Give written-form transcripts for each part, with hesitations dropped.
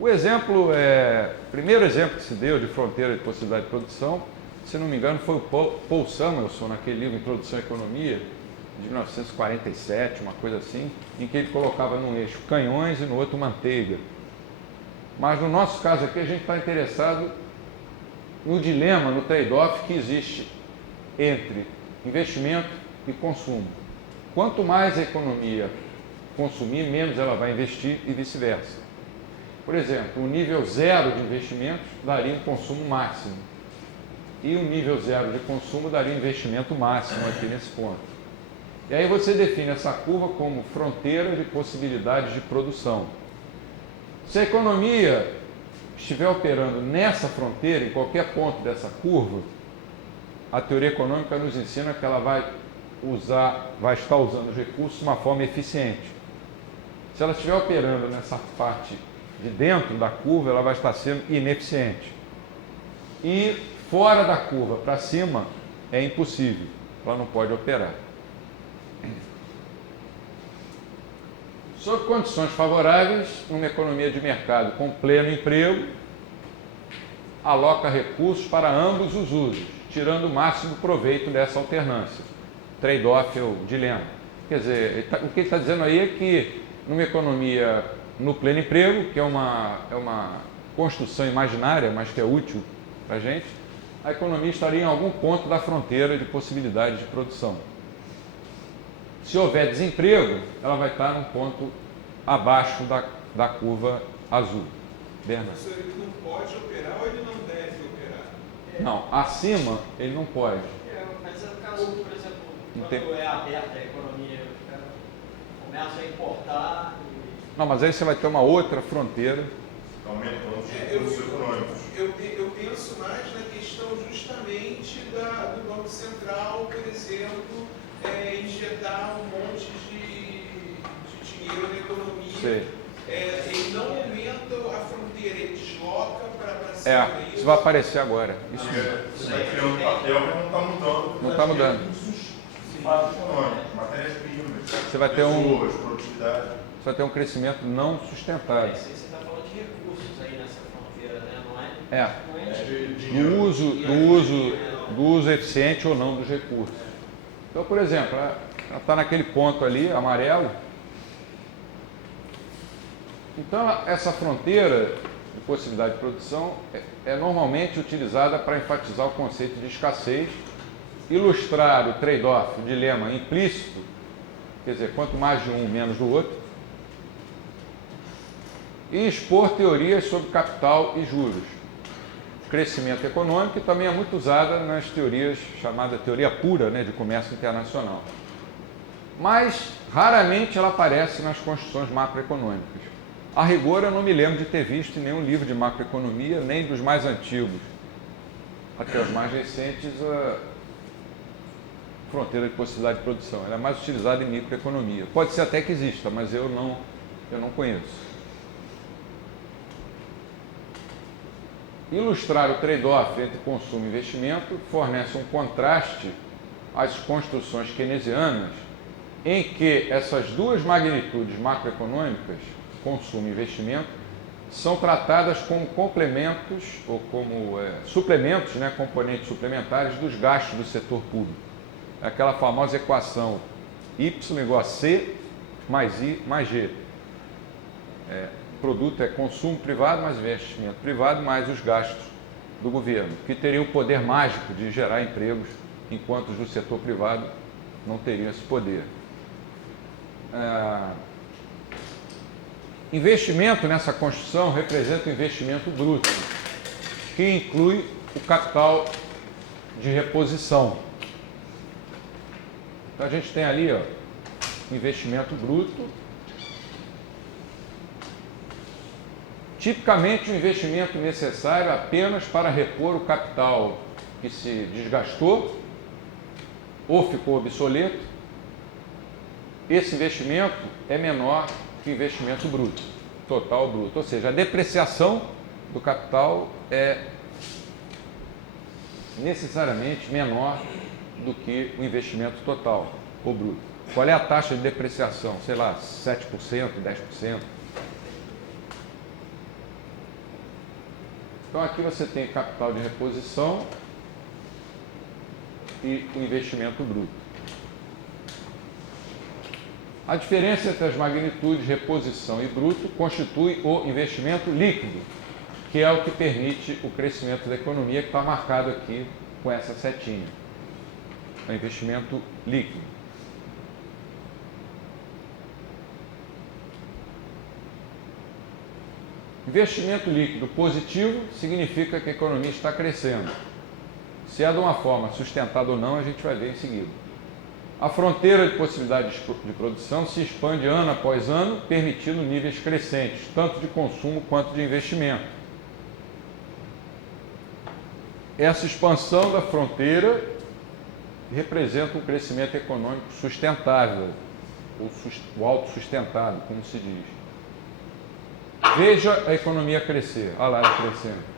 O primeiro exemplo que se deu de fronteira de possibilidade de produção, se não me engano, foi o Paul Samuelson, naquele livro Introdução à Economia, de 1947, uma coisa assim, em que ele colocava num eixo canhões e no outro manteiga. Mas no nosso caso aqui, a gente está interessado no dilema, no trade-off que existe entre investimento e consumo. Quanto mais a economia consumir, menos ela vai investir e vice-versa. Por exemplo, o nível zero de investimentos daria um consumo máximo. E o nível zero de consumo daria um investimento máximo aqui nesse ponto. E aí você define essa curva como fronteira de possibilidades de produção. Se a economia estiver operando nessa fronteira, em qualquer ponto dessa curva, a teoria econômica nos ensina que ela vai estar usando os recursos de uma forma eficiente. Se ela estiver operando nessa parte de dentro da curva, ela vai estar sendo ineficiente. E fora da curva, para cima, é impossível. Ela não pode operar. Sob condições favoráveis, uma economia de mercado com pleno emprego aloca recursos para ambos os usos, tirando o máximo proveito dessa alternância. Trade-off é o dilema. Quer dizer, o que ele está dizendo aí é que numa economia no pleno emprego, que é uma construção imaginária, mas que é útil para a gente, a economia estaria em algum ponto da fronteira de possibilidade de produção. Se houver desemprego, ela vai estar num ponto abaixo da curva azul. Bernardo. Professor, ele não pode operar ou ele não deve operar? Não, acima ele não pode. Mas é o caso, por exemplo, quando é aberta a economia, o cara começa a importar. Não, mas aí você vai ter uma outra fronteira. Aumentando os recursos econômicos. Eu penso mais na questão justamente do Banco Central, por exemplo, injetar um monte de dinheiro na economia. Sei. Ele não aumenta a fronteira, ele desloca para cima. Isso vai aparecer agora. Isso mesmo. Você vai criando papel que não está mudando. Não está mudando. Recursos econômicos, matérias-primas, Você vai ter pessoas, produtividade. Você vai ter um crescimento não sustentável. Você está falando de recursos aí nessa fronteira, né? Não é? Não é do uso eficiente ou não dos recursos. Então, por exemplo, ela está naquele ponto ali, amarelo. Então, essa fronteira de possibilidade de produção é normalmente utilizada para enfatizar o conceito de escassez, ilustrar o trade-off, o dilema implícito, quer dizer, quanto mais de um, menos do outro, e expor teorias sobre capital e juros. Crescimento econômico, que também é muito usada nas teorias chamada teoria pura, né, de comércio internacional. Mas raramente ela aparece nas construções macroeconômicas. A rigor, eu não me lembro de ter visto em nenhum livro de macroeconomia, nem dos mais antigos até os mais recentes, a fronteira de possibilidade de produção. Ela é mais utilizada em microeconomia. Pode ser até que exista, mas eu não conheço. Ilustrar o trade-off entre consumo e investimento fornece um contraste às construções keynesianas, em que essas duas magnitudes macroeconômicas, consumo e investimento, são tratadas como complementos ou como suplementos, né, componentes suplementares dos gastos do setor público. É aquela famosa equação Y igual a C mais I mais G. Produto é consumo privado mais investimento privado mais os gastos do governo, que teria o poder mágico de gerar empregos, enquanto os do setor privado não teriam esse poder. Investimento nessa construção representa o investimento bruto, que inclui o capital de reposição. Então a gente tem ali, ó, investimento bruto. Tipicamente, um investimento necessário apenas para repor o capital que se desgastou ou ficou obsoleto. Esse investimento é menor que o investimento bruto, total bruto. Ou seja, a depreciação do capital é necessariamente menor do que o investimento total, ou bruto. Qual é a taxa de depreciação? Sei lá, 7%, 10%. Então aqui você tem capital de reposição e o investimento bruto. A diferença entre as magnitudes reposição e bruto constitui o investimento líquido, que é o que permite o crescimento da economia, que está marcado aqui com essa setinha. É o investimento líquido. Investimento líquido positivo significa que a economia está crescendo. Se é de uma forma sustentada ou não, a gente vai ver em seguida. A fronteira de possibilidades de produção se expande ano após ano, permitindo níveis crescentes, tanto de consumo quanto de investimento. Essa expansão da fronteira representa um crescimento econômico sustentável, ou autossustentável, como se diz. Veja a economia crescer, olha lá ela crescendo.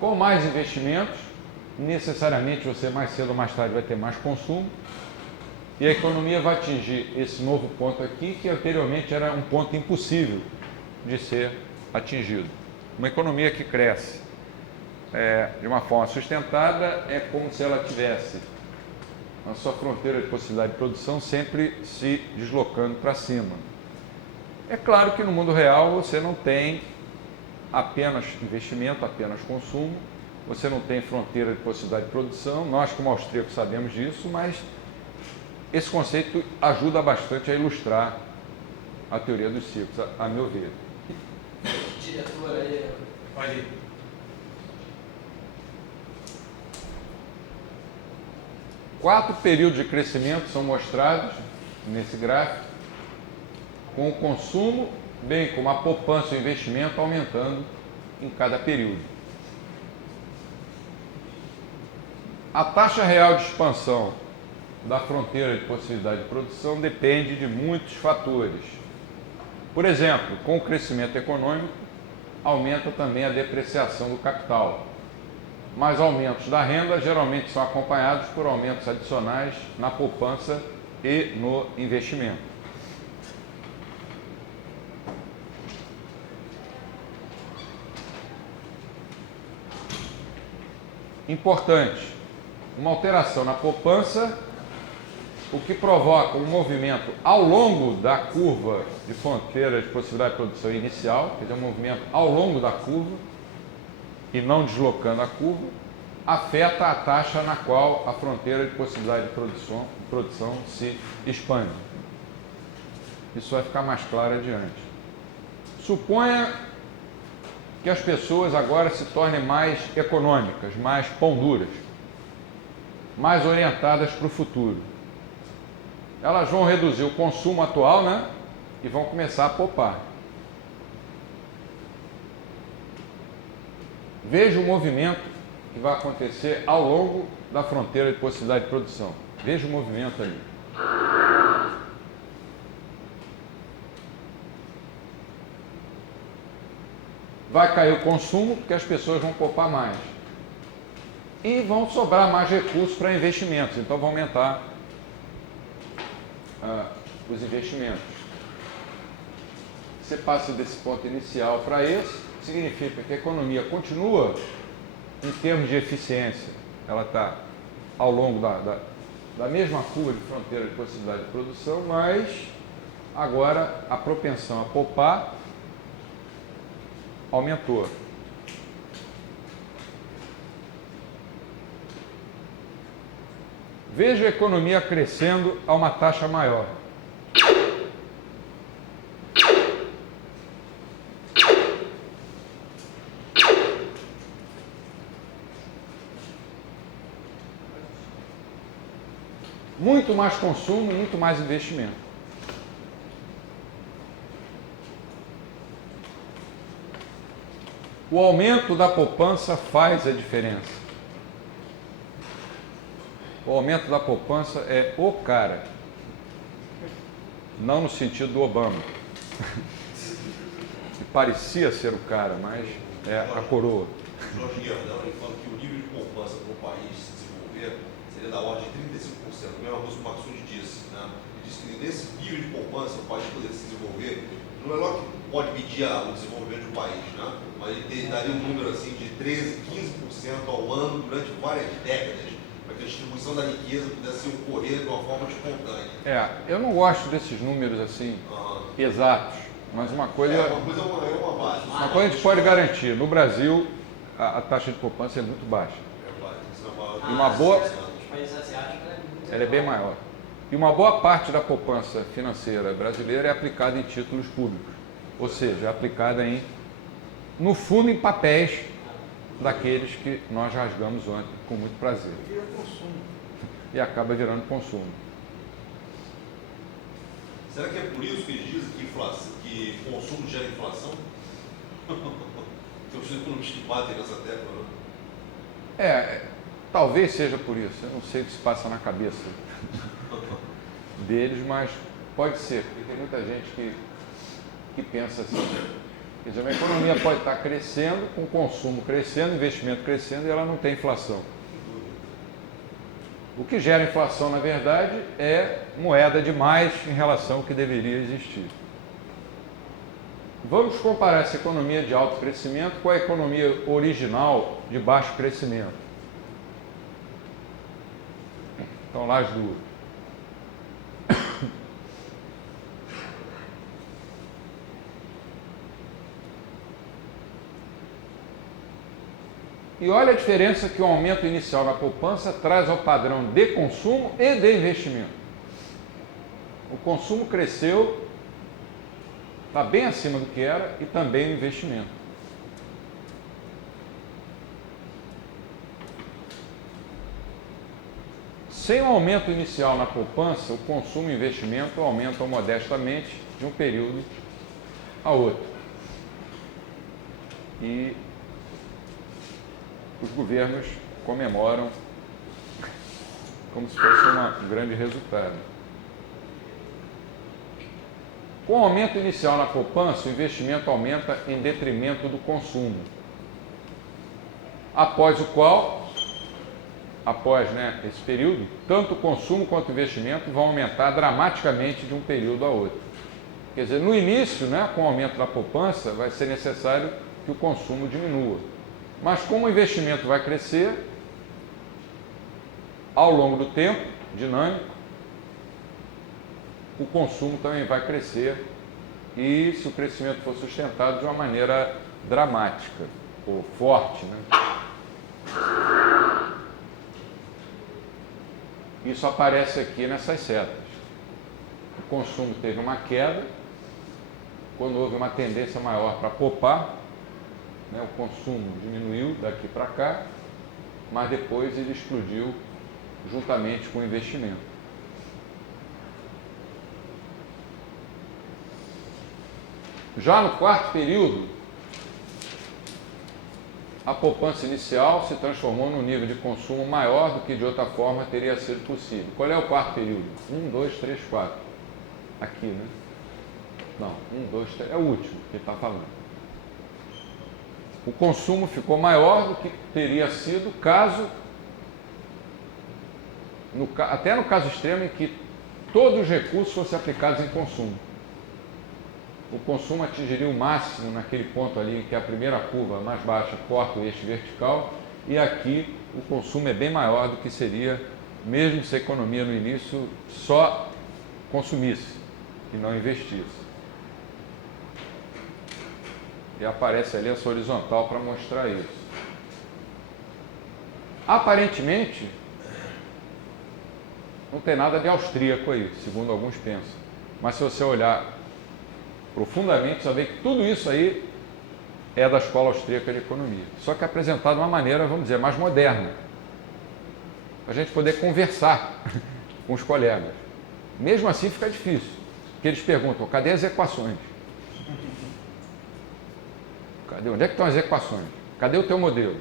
Com mais investimentos, necessariamente você mais cedo ou mais tarde vai ter mais consumo, e a economia vai atingir esse novo ponto aqui, que anteriormente era um ponto impossível de ser atingido. Uma economia que cresce de uma forma sustentada é como se ela tivesse a sua fronteira de possibilidade de produção sempre se deslocando para cima. É claro que no mundo real você não tem apenas investimento, apenas consumo, você não tem fronteira de possibilidade de produção, nós como austríacos sabemos disso, mas esse conceito ajuda bastante a ilustrar a teoria dos ciclos, a meu ver. Diretor aí, Pode ir. Quatro períodos de crescimento são mostrados nesse gráfico, com o consumo, bem como a poupança e o investimento aumentando em cada período. A taxa real de expansão da fronteira de possibilidade de produção depende de muitos fatores. Por exemplo, com o crescimento econômico, aumenta também a depreciação do capital. Mas aumentos da renda geralmente são acompanhados por aumentos adicionais na poupança e no investimento. Importante, uma alteração na poupança, o que provoca um movimento ao longo da curva de fronteira de possibilidade de produção inicial, quer dizer, um movimento ao longo da curva, e não deslocando a curva, afeta a taxa na qual a fronteira de possibilidade de produção se expande. Isso vai ficar mais claro adiante. Suponha que as pessoas agora se tornem mais econômicas, mais pão duras, mais orientadas para o futuro. Elas vão reduzir o consumo atual, né? E vão começar a poupar. Veja o movimento que vai acontecer ao longo da fronteira de possibilidade de produção. Veja o movimento ali. Vai cair o consumo porque as pessoas vão poupar mais. E vão sobrar mais recursos para investimentos, então vão aumentar os investimentos. Você passa desse ponto inicial para esse, significa que a economia continua, em termos de eficiência, ela está ao longo da mesma curva de fronteira de possibilidade de produção, mas agora a propensão a poupar aumentou. Veja a economia crescendo a uma taxa maior. Muito mais consumo, muito mais investimento. O aumento da poupança faz a diferença. O aumento da poupança é o cara. Não no sentido do Obama. Que parecia ser o cara, mas é a coroa. Jorge Guiardão, ele fala que o nível de poupança para o país se desenvolver, você seria da ordem de 35%, a mesma coisa que o Maxud disse. Né? Ele disse que nesse nível de poupança o país poderia se desenvolver. Não é lógico que pode medir o desenvolvimento do país, né? Mas ele daria um número assim de 13, 15% ao ano durante várias décadas, para que a distribuição da riqueza pudesse ocorrer de uma forma espontânea. Eu não gosto desses números assim exatos, mas uma coisa é uma base. Uma coisa a gente pode garantir, no Brasil a taxa de poupança é muito baixa. E uma boa, Os países asiáticos ela é bem maior. E uma boa parte da poupança financeira brasileira é aplicada em títulos públicos, ou seja, é aplicada no fundo em papéis daqueles que nós rasgamos ontem com muito prazer. Vira consumo. E acaba virando consumo. Será que é por isso que eles dizem que consumo gera inflação? Tem os economistas que batem nessa tecla, né? Talvez seja por isso. Eu não sei o que se passa na cabeça deles, mas pode ser, porque tem muita gente que pensa assim. Quer dizer, a economia pode estar crescendo, com o consumo crescendo, investimento crescendo e ela não tem inflação. O que gera inflação, na verdade, é moeda demais em relação ao que deveria existir. Vamos comparar essa economia de alto crescimento com a economia original de baixo crescimento. Então, lá as duas. E olha a diferença que o aumento inicial na poupança traz ao padrão de consumo e de investimento. O consumo cresceu, está bem acima do que era, e também o investimento. Sem o aumento inicial na poupança, o consumo e o investimento aumentam modestamente de um período a outro. E os governos comemoram como se fosse um grande resultado. Com o aumento inicial na poupança, o investimento aumenta em detrimento do consumo, após esse período, tanto o consumo quanto o investimento vão aumentar dramaticamente de um período a outro. Quer dizer, no início, com o aumento da poupança, vai ser necessário que o consumo diminua. Mas como o investimento vai crescer, ao longo do tempo, dinâmico, o consumo também vai crescer e se o crescimento for sustentado de uma maneira dramática ou forte, Isso aparece aqui nessas setas. O consumo teve uma queda, quando houve uma tendência maior para poupar, o consumo diminuiu daqui para cá, mas depois ele explodiu juntamente com o investimento. Já no quarto período, a poupança inicial se transformou num nível de consumo maior do que de outra forma teria sido possível. Qual é o quarto período? 1, 2, 3, 4. Aqui, Não, 1, 2, 3, é o último que ele está falando. O consumo ficou maior do que teria sido até no caso extremo em que todos os recursos fossem aplicados em consumo. O consumo atingiria o máximo naquele ponto ali, que é a primeira curva mais baixa, corta o eixo vertical, e aqui o consumo é bem maior do que seria, mesmo se a economia no início só consumisse e não investisse. E aparece ali essa horizontal para mostrar isso. Aparentemente, não tem nada de austríaco aí, segundo alguns pensam. Mas se você olhar profundamente, você vai ver que tudo isso aí é da escola austríaca de economia. Só que apresentado de uma maneira, vamos dizer, mais moderna. Para a gente poder conversar com os colegas. Mesmo assim fica difícil. Porque eles perguntam, cadê as equações? Onde é que estão as equações? Cadê o teu modelo?